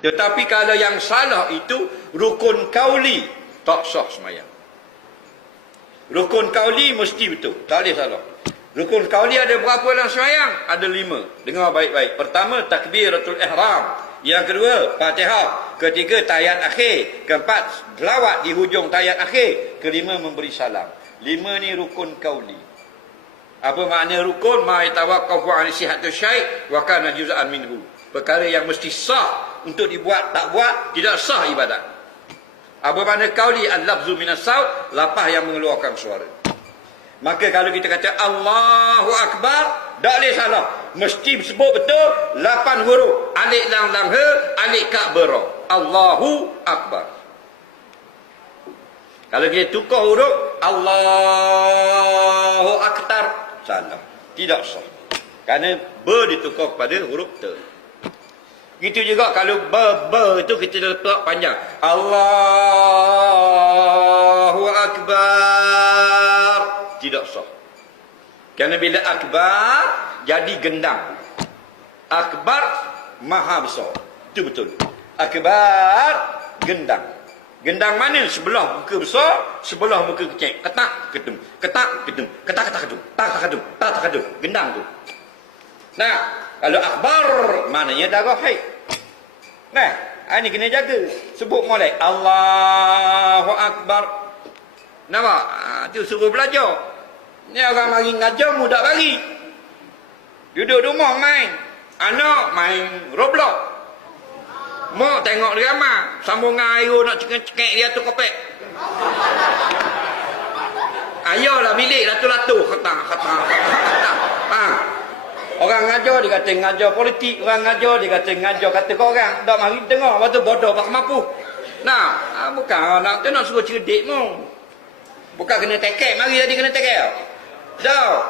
Tetapi kalau yang salah itu rukun kauli, tak sah semayang. Rukun kauli mesti betul, tak boleh salah. Rukun kauli ada berapa dalam semayang? Ada 5. Dengar baik-baik. Pertama, takbiratul ihram. Yang kedua, Fatihah. Ketiga, tahiyat akhir. Keempat, selawat di hujung tahiyat akhir. Kelima, memberi salam. 5 ni rukun kauli. Apa makna rukun? Ma yatawaqqafu 'an sihhatus syai' wa kana juz'an minhu. Perkara yang mesti sah untuk dibuat, tak buat tidak sah ibadat. Apa makna kauli? Al-lafzu minas saut, lapah yang mengeluarkan suara. Maka kalau kita kata Allahu Akbar, tak boleh salah. Mesti sebut betul 8 huruf. Alif lam lam ha, alif ka bara. Allahu Akbar. Kalau kita tukar huruf Allahu Akbar, salah. Tidak sah. Kerana ber ditukar kepada huruf te. Gitu juga kalau ber itu kita letak panjang. Allahu Akbar. Tidak sah. Kerana bila akbar jadi gendang. Akbar maha besar. Itu betul. Akbar gendang. Gendang mana? Sebelah muka besar, sebelah muka kecil. Ketak kedum, ketak kedum, ketak ketak kedum, tak tak kedum, tak tak kedum. Gendang tu. Nah, kalau akbar maknanya darah haid. Nah, ini kena jaga. Sebut molek Allahu Akbar. Nampak? Itu suruh belajar. Ni orang mari ngajar mudah bagi. Duduk rumah main. Anak main Roblox. Mak tengok drama. Sambungan air nak cekek dia tu kopek. Ayahlah bilik latu-latu. Kata. Orang ngajar dia kata ngajar politik. Orang ngajar dia kata ngajar kata kau orang. Tak mari tengok. Lepas tu bodoh pakai mampu. Nah, bukan nak suruh cerdik mu. Bukan kena tekek. Mari tadi kena tekek. Jauh.